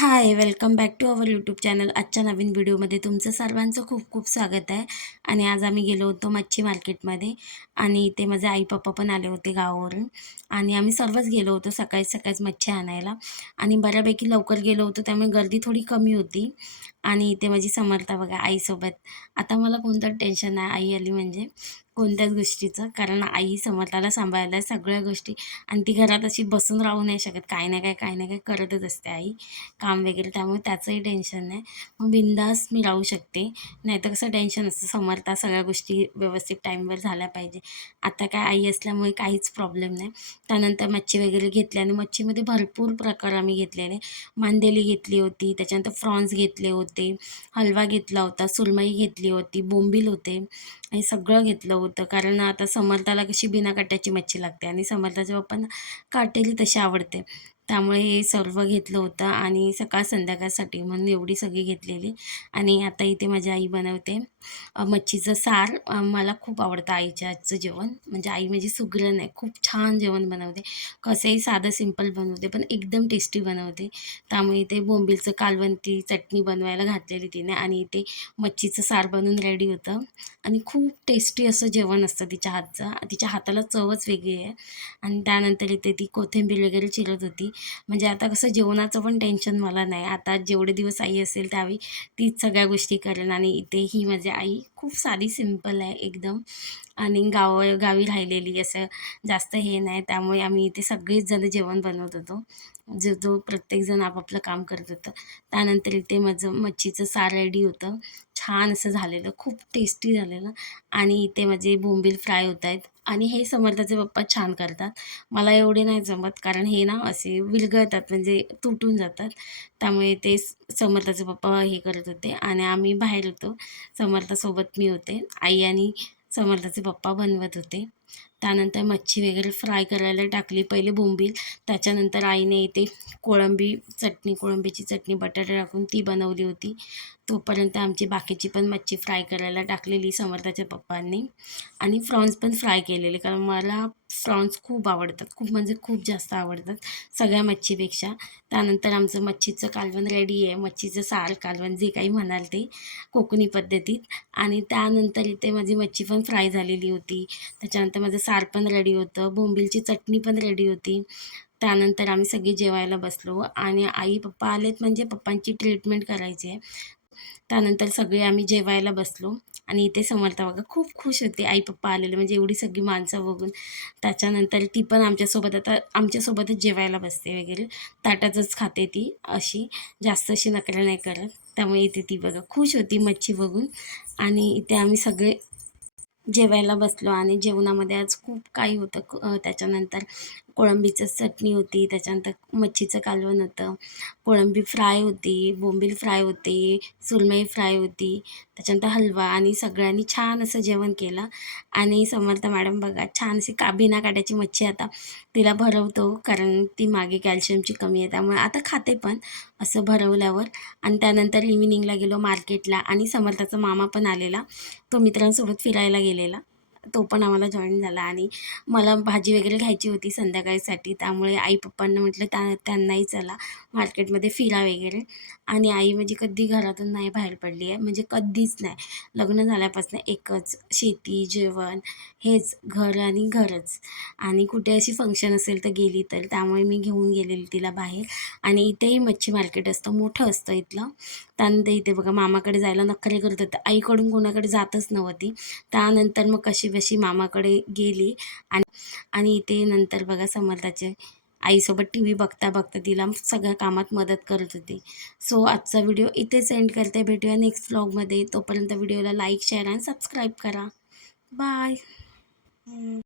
Hi welcome back to our YouTube channel. आजच्या नवीन व्हिडिओमध्ये तुमचं सर्वांचं खूप खूप स्वागत आहे. आणि आज आम्ही गेलो होतो मच्छी मार्केटमध्ये आणि इथे माझे आई पप्पा पण आले होते गावावरून. आणि आम्ही सर्वच गेलो होतो सकाळी सकाळीच मच्छी आणायला. आणि बऱ्यापैकी लवकर गेलो होतो त्यामुळे गर्दी थोडी कमी होती. आणि इथे माझी समर्था बघा आईसोबत. आता मला कोणतं टेन्शन नाही आई आली म्हणजे. कोणत्याच गोष्टीचं. कारण आई समर्थाला सांभाळायला सगळ्या गोष्टी आणि ती घरात अशी बसून राहू नाही शकत. काय ना काय काय ना काय करतच असते आई. काम वगैरे त्यामुळे त्याचंही टेन्शन नाही. मग बिंदास मी राहू शकते. नाही तर कसं टेन्शन असतं. समर्था सगळ्या गोष्टी व्यवस्थित टाईमवर झाल्या पाहिजे. आता काय आई असल्यामुळे काहीच प्रॉब्लेम नाही. त्यानंतर मच्छी वगैरे घेतली आणि मच्छीमध्ये भरपूर प्रकार आम्ही घेतलेले. मांदेली घेतली होती. त्याच्यानंतर फ्रॉन्स घेतले होते. हलवा घेतला होता. सुरमई घेतली होती. बोंबील होते. हे सगळं घेतलं होतं. कारण आता समर्थाला कशी बिना काट्याची मच्छी लागते आणि समर्थाच्या पप्पांना काटेली तशी आवडते. त्यामुळे हे सर्व घेतलं होतं आणि सकाळ संध्याकाळसाठी म्हणून एवढी सगळी घेतलेली. आणि आता इथे माझी आई बनवते. मच्छीचं सार. मला खूप आवडतं आईच्या आजचं जेवण. म्हणजे आई माझी सुगरण आहे खूप छान जेवण बनवते. कसंही साधं सिंपल बनवते पण एकदम टेस्टी बनवते. त्यामुळे इथे बोंबीलचं कालवंती चटणी बनवायला घातलेली तिने आणि इथे मच्छीचं सार बनवून रेडी होतं. आणि खूप टेस्टी असं जेवण असतं तिच्या हातचं. तिच्या हाताला चवच वेगळी आहे. आणि त्यानंतर इथे ती कोथिंबीर वगैरे चिरत होती. म्हणजे आता कसं जेवणाचं पण टेन्शन मला नाही. आता जेवढे दिवस आई असेल त्यावेळी तीच सगळ्या गोष्टी करेन आणि इथे ही माझी आई खूप साधी सिंपल आहे एकदम. आणि गाव गावी राहिलेली असं जास्त हे नाही. त्यामुळे आम्ही इथे सगळेच जण जेवण बनवत होतो. जो जो प्रत्येकजण आपापलं काम करत होतं. त्यानंतर इथे माझं मच्छीचं सार रेडी होतं. छान असं झालेलं. खूप टेस्टी झालेलं. आणि इथे माझे बोंबील फ्राय होत आहेत. आणि हे समर्थाचे पप्पा छान करतात. मला एवढे नाही जमत. कारण हे ना असे विलगळतात म्हणजे तुटून जातात. त्यामुळे ते समर्थाचे पप्पा हे करत होते. आणि आम्ही बाहेर होतो. समर्थासोबत चटणी होते. आई आणि समर्थाचे पप्पा बनवत होते. त्यानंतर मच्छी वगैरे फ्राय करायला टाकली. पहिले बोंबील त्याच्यानंतर आईने इथे कोळंबी चटणी कोळंबीची चटणी बटाटे टाकून ती बनवली होती. तोपर्यंत आमची बाकीची पण मच्छी फ्राय करायला टाकलेली समर्थाच्या पप्पांनी. आणि फ्रॉन्स पण फ्राय केलेले कारण मला फ्रॉन्स खूप आवडतात खूप म्हणजे खूप जास्त आवडतात सगळ्या मच्छीपेक्षा. त्यानंतर आमचं मच्छीचं कालवण रेडी आहे मच्छीचं सार कालवण जे काही म्हणाल ते कोकणी पद्धतीत. आणि त्यानंतर इथे माझी मच्छी पण फ्राय झालेली होती. त्याच्यानंतर माझं सार पण रेडी होतं बोंबिलची चटणी पण रेडी होती. त्यानंतर आम्ही सगळी जेवायला बसलो आणि आई पप्पा आलेत म्हणजे पप्पांची ट्रीटमेंट करायची आहे. त्यानंतर सगळे आम्ही जेवायला बसलो. आणि इथे समर्थ बघा खूप खुश होते. आई पप्पा आलेले म्हणजे एवढी सगळी माणसं बघून. त्याच्यानंतर ती पण आमच्यासोबत आता आमच्यासोबतच जेवायला बसते वगैरे. ताटातच खाते ती अशी. जास्त अशी नकऱ्या नाही करत. त्यामुळे इथे ती बघा खुश होती मच्छी बघून. आणि इथे आम्ही सगळे जेवायला बसलो. आणि जेवणामध्ये आज खूप काही होतं. त्याच्यानंतर कोळंबीचं चटणी होती त्याच्यानंतर मच्छीचं कालवण होतं. कोळंबी फ्राय होती बोंबील फ्राय होते सुरमई फ्राय होती त्याच्यानंतर हलवा आणि सगळ्यांनी छान असं जेवण केलं. आणि समर्थ मॅडम बघा छान अशी का बिना काट्याची मच्छी आता तिला भरवतो कारण ती मागे कॅल्शियमची कमी आहे त्यामुळे आता खाते पण असं भरवल्यावर. आणि त्यानंतर इव्हिनिंगला गेलो मार्केटला आणि समर्थाचा मामा पण आलेला. तो मित्रांसोबत फिरायला गेलेला. तो पण आम्हाला जॉईन झाला आणि मला भाजी वगैरे घ्यायची होती संध्याकाळीसाठी. त्यामुळे आई पप्पांना म्हटलं त्या त्यांनाही चला मार्केटमध्ये फिरा वगैरे. आणि आई म्हणजे कधी घरातून नाही बाहेर पडली आहे. म्हणजे कधीच नाही. लग्न झाल्यापासून एकच शेती जेवण हेच घर आणि घरच. आणि कुठे अशी फंक्शन असेल तर गेली तर. त्यामुळे मी घेऊन गेलेली तिला बाहेर. आणि इथेही मच्छी मार्केट असतं. मोठं असतं इथलं. त्यानंतर इथे बघा मामाकडे जायला नखरे करत होते आईकडून कोणाकडे जातच नव्हती. त्यानंतर मग कशी जशी मामाकडे गेली आणि आणि इथे नंतर बघा समर्थाचे आईसोबत टी व्ही बघता बघता तिला सगळ्या कामात मदत करत होती. सो आजचा व्हिडिओ इथे सेंड करते. भेटूया नेक्स्ट व्लॉगमध्ये तोपर्यंत व्हिडिओला लाईक शेअर आणि सबस्क्राईब करा. बाय